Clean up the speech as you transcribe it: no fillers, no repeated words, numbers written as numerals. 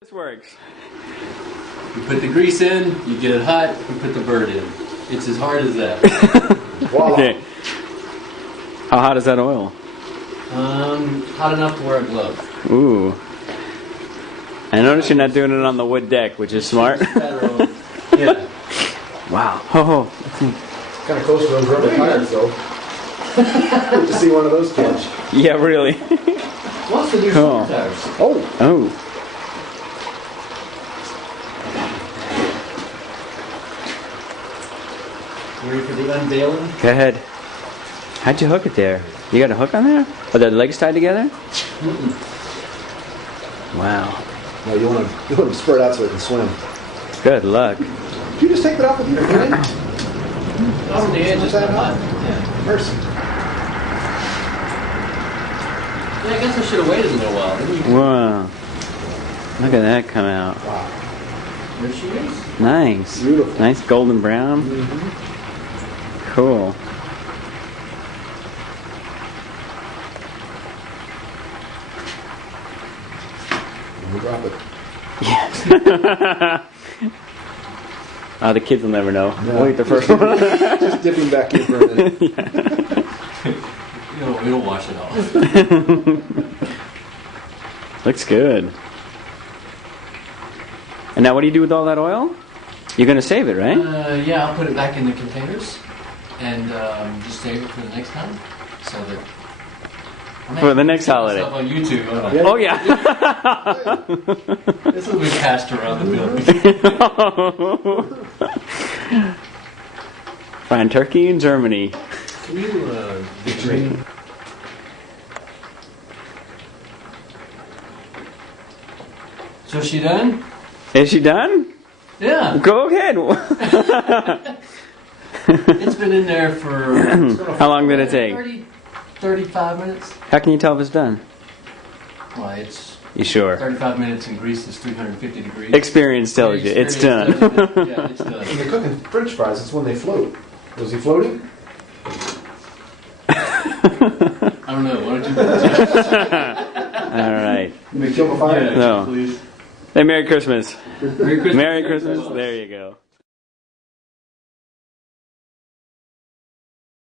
This works. You put the grease in, you get it hot, you put the bird in. It's as hard as that. Okay. How hot is that oil? Hot enough to wear a glove. Ooh. I notice you're not doing it on the wood deck, which is smart. Yeah. Wow. Oh. Kind of close to those rubber tires, though. Good to see one of those kids. Yeah, really. What's the new Cool. tires? Oh, Oh. You ready for the unveiling? Go ahead. How'd you hook it there? You got a hook on there? Are the legs tied together? Wow. no, you want to spread out so it can swim. Good luck. Did you just take that off with your hand? On the edge is not hot. Yeah. Mercy. Yeah, I guess I should have waited a little while. Then you can... Wow. Look at that come out. Wow. There she is. Nice. Beautiful. Nice golden brown. Cool. We'll drop it. Yes. The kids will never know. No. We'll eat the first one. Just dipping back in for a minute. We don't wash it off. Looks good. And now what do you do with all that oil? You're going to save it, right? Yeah, I'll put it back in the containers and just save it for the next time. So that For the next holiday. On YouTube. Oh, yeah. This will be passed around the building. Frying turkey in Germany. Can you Victory? So she done? Is she done? Yeah. Go ahead. It's been in there for How long did it take? 35 minutes. How can you tell if it's done? Well, it's You sure? 35 minutes in grease is 350 degrees. Experience tells you it's done. Yeah, it's When done. they're cooking French fries, it's when they float. Was he floating? I don't know. Why don't you do that? All right. Did they kill the fire? Yeah, No. please. Hey, Merry Christmas. Merry Christmas. Merry Christmas. There you go.